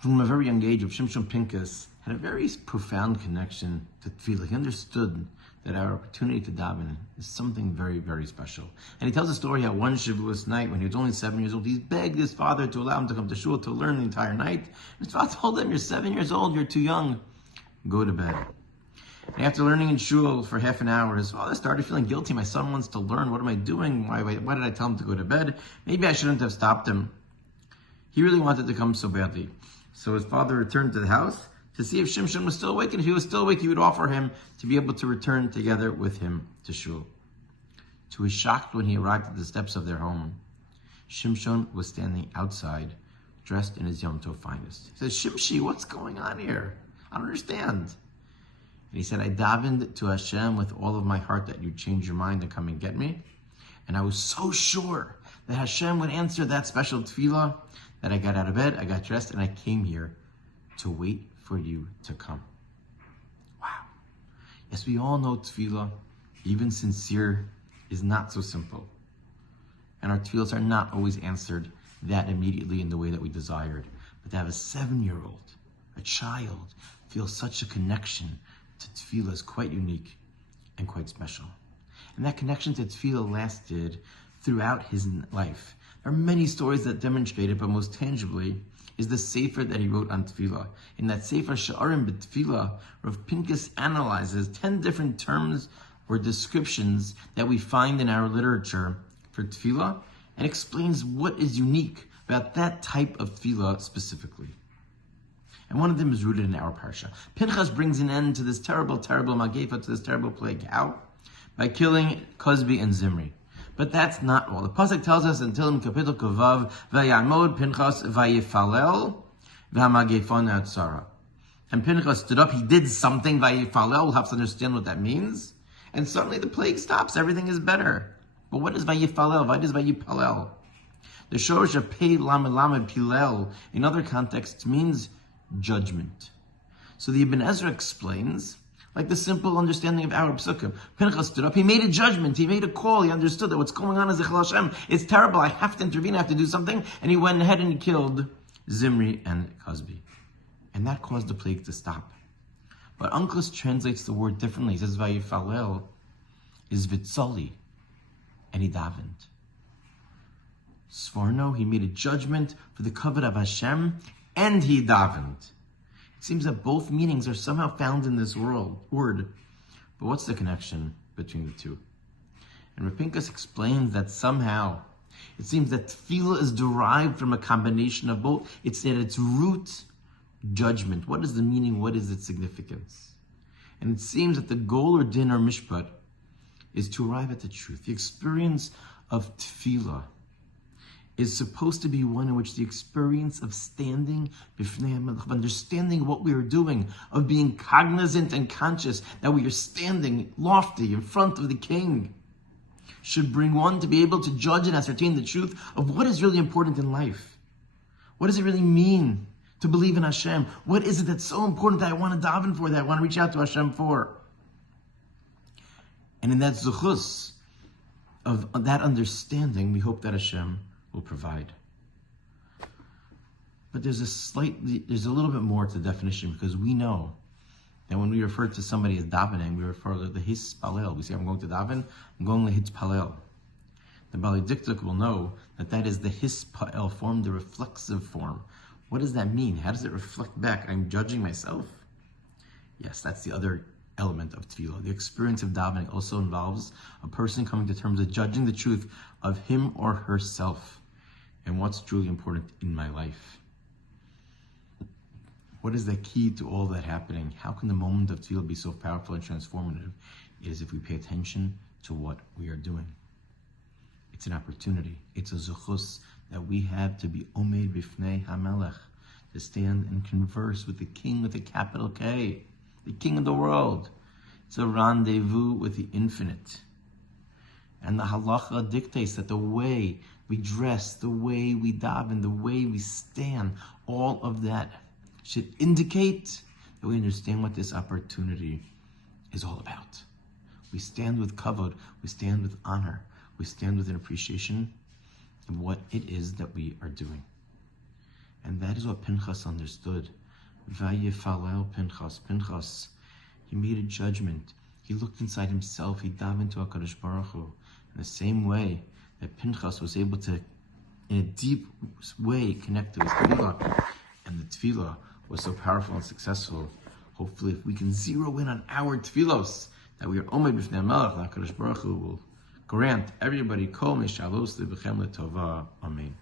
From a very young age, of Shimshon Pinchas had a very profound connection to tefillah. He understood that our opportunity to daven is something very, very special. And he tells a story how one Shavuos night, when he was only 7 years old, he begged his father to allow him to come to shul to learn the entire night. And his father told him, "You're 7 years old, you're too young, go to bed." And after learning in shul for half an hour, his father started feeling guilty. My son wants to learn. What am I doing? Why did I tell him to go to bed? Maybe I shouldn't have stopped him. He really wanted to come so badly. So his father returned to the house to see if Shimshon was still awake. And if he was still awake, he would offer him to be able to return together with him to shul. To his shock, when he arrived at the steps of their home, Shimshon was standing outside, dressed in his Yom Tov finest. He says, "Shimshi, what's going on here? I don't understand." And he said, "I davened to Hashem with all of my heart that you'd change your mind and come and get me. And I was so sure that Hashem would answer that special tefillah that I got out of bed, I got dressed, and I came here to wait for you to come." Wow. Yes, we all know tefillah, even sincere, is not so simple. And our tefillahs are not always answered that immediately in the way that we desired. But to have a 7-year-old, a child, feel such a connection to tefillah is quite unique and quite special. And that connection to tefillah lasted throughout his life. There are many stories that demonstrate it, but most tangibly is the sefer that he wrote on tefillah. In that sefer, Sha'arim B'Tefillah, Rav Pinchas analyzes 10 different terms or descriptions that we find in our literature for tefillah and explains what is unique about that type of tefillah specifically. And one of them is rooted in our Parsha. Pinchas brings an end to this terrible, terrible magefa, to this terrible plague. How? By killing Cosby and Zimri. But that's not all. The pasuk tells us until in Kapitel Kovav, "Vayamod Pinchas vayifalel v'hamagefon atzara." And Pinchas stood up. He did something. Vayifalel. We'll have to understand what that means. And suddenly the plague stops. Everything is better. But what is vayifalel? Why does vayipalel? The shorish of pei lamed lamed pilel in other contexts means judgment. So the Ibn Ezra explains, like the simple understanding of our psukim. Pinchas stood up, he made a judgment, he made a call, he understood that what's going on is Echel Hashem. It's terrible, I have to intervene, I have to do something. And he went ahead and he killed Zimri and Cosby. And that caused the plague to stop. But Unclus translates the word differently. He says, Vayifalel is Vitzoli. And he davened. Sforno, he made a judgment for the covet of Hashem, and he davened. It seems that both meanings are somehow found in this word. But what's the connection between the two? And Rav Pinchas explains that somehow it seems that tefillah is derived from a combination of both. It's at its root, judgment. What is the meaning? What is its significance? And it seems that the goal or din or mishpat is to arrive at the truth. The experience of tefillah is supposed to be one in which the experience of standing b'fnei HaMelech, of understanding what we are doing, of being cognizant and conscious that we are standing lofty in front of the King, should bring one to be able to judge and ascertain the truth of what is really important in life. What does it really mean to believe in Hashem? What is it that's so important that I want to daven for, that I want to reach out to Hashem for? And in that zuchus of that understanding, we hope that Hashem will provide. But there's a little bit more to the definition, because we know that when we refer to somebody as davening, we refer to the his palel. We say, I'm going to daven, I'm going to his palel. The Bali Diktuk will know that that is the his palel form, the reflexive form. What does that mean? How does it reflect back? I'm judging myself? Yes, that's the other element of tefillah. The experience of davening also involves a person coming to terms with judging the truth of him or herself and what's truly important in my life. What is the key to all that happening? How can the moment of tefillah be so powerful and transformative? It is if we pay attention to what we are doing. It's an opportunity. It's a zuchus that we have to be omed b'fnei HaMelech, to stand and converse with the King with a capital K, the King of the world. It's a rendezvous with the infinite. And the halacha dictates that the way we dress, the way we daven, the way we stand, all of that should indicate that we understand what this opportunity is all about. We stand with kavod, we stand with honor, we stand with an appreciation of what it is that we are doing. And And that is what Pinchas understood. Vayifalel Pinchas. Pinchas, he made a judgment. He looked inside himself. He davened to HaKadosh Baruch Hu. In the same way that Pinchas was able to, in a deep way, connect to his tefillah, and the tefillah was so powerful and successful. Hopefully, if we can zero in on our tefillos, that we are Omed B'fnei HaMelech, HaKadosh Baruch Hu will grant everybody kol mishalos lebechem letova. Amen.